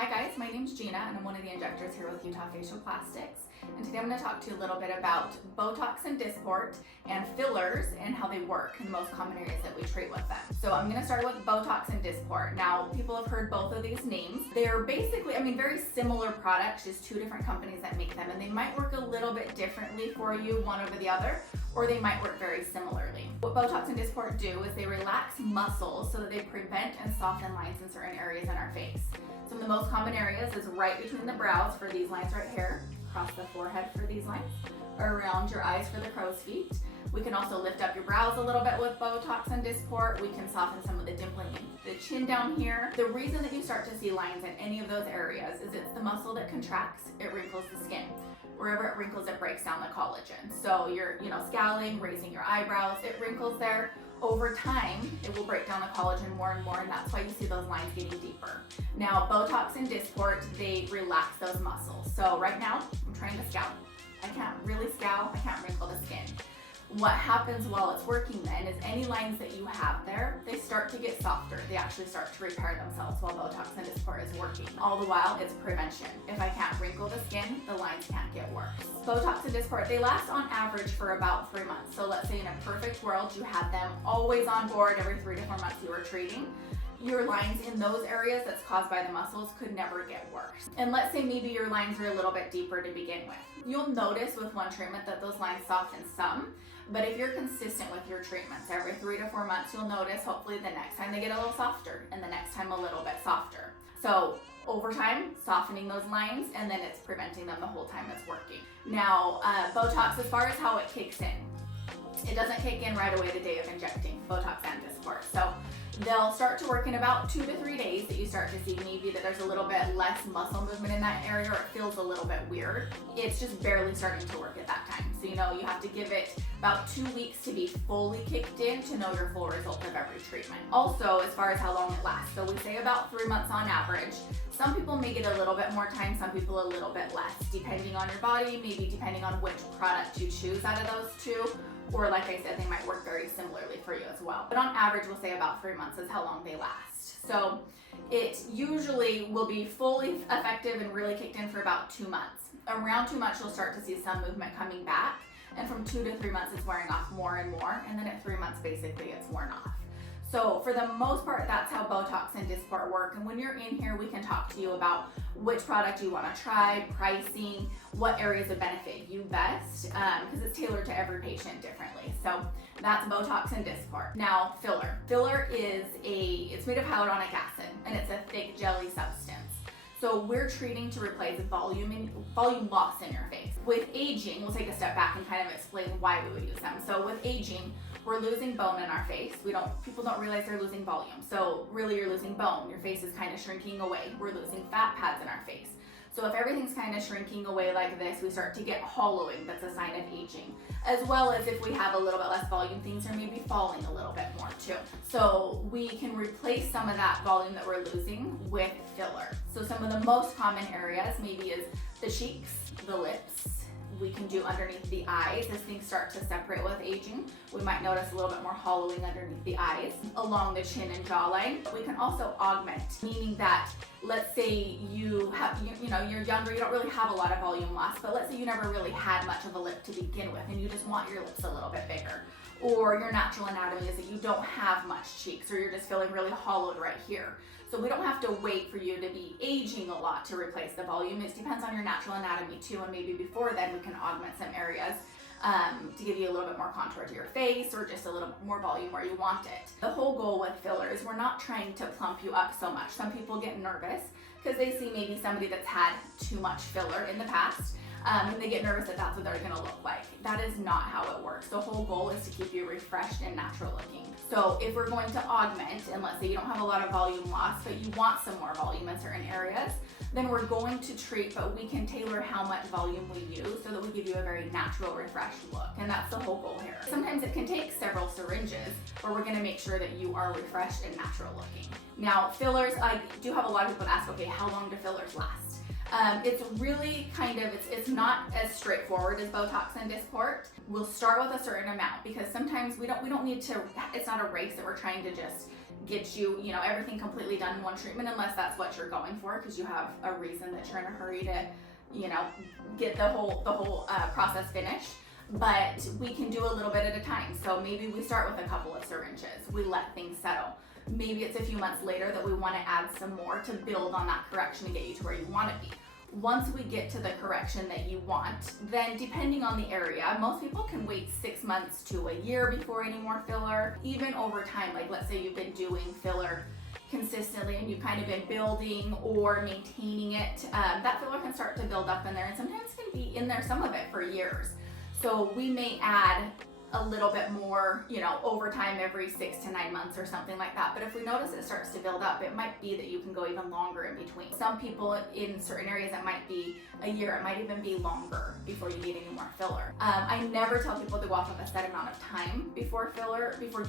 Hi guys, my name's Gina and I'm one of the injectors here with Utah Facial Plastics. And today I'm going to talk to you a little bit about Botox and Dysport and fillers and how they work in the most common areas that we treat with them. So I'm going to start with Botox and Dysport. Now, people have heard both of these names. They're basically, very similar products, just two different companies that make them, and they might work a little bit differently for you, one over the other, or they might work very similarly. What Botox and Dysport do is they relax muscles so that they prevent and soften lines in certain areas in our face. Some of the most common areas is right between the brows for these lines right here, across the forehead for these lines, around your eyes for the crow's feet. We can also lift up your brows a little bit with Botox and Dysport. We can soften some of the dimpling in the chin down here. The reason that you start to see lines in any of those areas is it's the muscle that contracts, it wrinkles the skin. Wherever it wrinkles, it breaks down the collagen. So you're, scowling, raising your eyebrows, it wrinkles there. Over time, it will break down the collagen more and more, and that's why you see those lines getting deeper. Now, Botox and Dysport, they relax those muscles. So right now, I'm trying to scowl. I can't really scowl, I can't wrinkle the skin. What happens while it's working then is any lines that you have there, they start to get softer. They actually start to repair themselves while Botox and Dysport is working. All the while, it's prevention. If I can't wrinkle the skin, the lines can't get worse. Botox and Dysport, they last on average for about 3 months. So let's say in a perfect world, you had them always on board every 3 to 4 months you were treating. Your lines in those areas that's caused by the muscles could never get worse. And let's say maybe your lines are a little bit deeper to begin with. You'll notice with one treatment that those lines soften some, but if you're consistent with your treatments, every 3 to 4 months, you'll notice hopefully the next time they get a little softer and the next time a little bit softer. So over time, softening those lines, and then it's preventing them the whole time it's working. Now, Botox, as far as how it kicks in, it doesn't kick in right away the day of injecting Botox and Dysport. So they'll start to work in about 2 to 3 days that you start to see maybe that there's a little bit less muscle movement in that area, or it feels a little bit weird. It's just barely starting to work at that time. So you have to give it about 2 weeks to be fully kicked in to know your full result of every treatment. Also, as far as how long it lasts, so we say about 3 months on average. Some people may get a little bit more time, some people a little bit less, depending on your body, maybe depending on which product you choose out of those two. Or like I said, they might work very similarly for you as well. But on average, we'll say about 3 months is how long they last. So it usually will be fully effective and really kicked in for about 2 months. Around 2 months, you'll start to see some movement coming back. And from 2 to 3 months, it's wearing off more and more. And then at 3 months, basically, it's worn off. So for the most part, that's how Botox and Dysport work. And when you're in here, we can talk to you about which product you want to try, pricing, what areas would benefit you best, because it's tailored to every patient differently. So that's Botox and Dysport. Now, filler. Filler is it's made of hyaluronic acid, and it's a thick jelly substance. So we're treating to replace volume loss in your face. With aging, we'll take a step back and kind of explain why we would use them. So with aging, we're losing bone in our face. People don't realize they're losing volume. So really you're losing bone. Your face is kind of shrinking away. We're losing fat pads in our face. So if everything's kind of shrinking away like this, we start to get hollowing. That's a sign of aging. As well as if we have a little bit less volume, things are maybe falling a little bit more too. So we can replace some of that volume that we're losing with filler. So some of the most common areas maybe is the cheeks, the lips. We can do underneath the eyes. As things start to separate with aging, we might notice a little bit more hollowing underneath the eyes, along the chin and jawline. We can also augment, meaning that let's say you're younger, you don't really have a lot of volume loss, but let's say you never really had much of a lip to begin with and you just want your lips a little bit bigger. Or your natural anatomy is that you don't have much cheeks, or you're just feeling really hollowed right here. So we don't have to wait for you to be aging a lot to replace the volume. It depends on your natural anatomy too, and maybe before then we can augment some areas to give you a little bit more contour to your face, or just a little more volume where you want it. The whole goal with filler is we're not trying to plump you up so much. Some people get nervous because they see maybe somebody that's had too much filler in the past. And they get nervous that that's what they're gonna look like. That is not how it works. The whole goal is to keep you refreshed and natural looking. So if we're going to augment, and let's say you don't have a lot of volume loss, but you want some more volume in certain areas, then we're going to treat, but we can tailor how much volume we use so that we give you a very natural, refreshed look. And that's the whole goal here. Sometimes it can take several syringes, but we're gonna make sure that you are refreshed and natural looking. Now, fillers, I do have a lot of people ask, okay, how long do fillers last? It's really it's not as straightforward as Botox and Dysport. We'll start with a certain amount because sometimes we don't need to, it's not a race that we're trying to just get you, you know, everything completely done in one treatment, unless that's what you're going for, because you have a reason that you're in a hurry to, you know, get the whole process finished. But we can do a little bit at a time. So maybe we start with a couple of syringes. We let things settle. Maybe it's a few months later that we want to add some more to build on that correction and get you to where you want to be. Once we get to the correction that you want, then depending on the area, most people can wait 6 months to a year before any more filler. Even over time, like let's say you've been doing filler consistently and you've kind of been building or maintaining it, that filler can start to build up in there, and sometimes can be in there, some of it for years. So we may add a little bit more, you know, over time, every 6 to 9 months or something like that. But if we notice it starts to build up, it might be that you can go even longer in between. Some people in certain areas, it might be a year, it might even be longer before you need any more filler. I never tell people to go off of a set amount of time before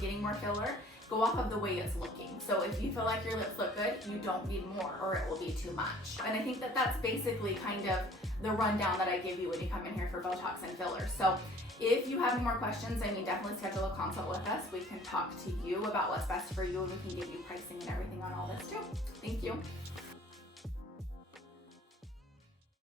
getting more filler. Go off of the way it's looking. So if you feel like your lips look good, you don't need more, or it will be too much. And I think that that's basically kind of the rundown that I give you when you come in here for Botox and fillers. So if you have any more questions, I mean, definitely schedule a consult with us. We can talk to you about what's best for you, and we can give you pricing and everything on all this too. Thank you.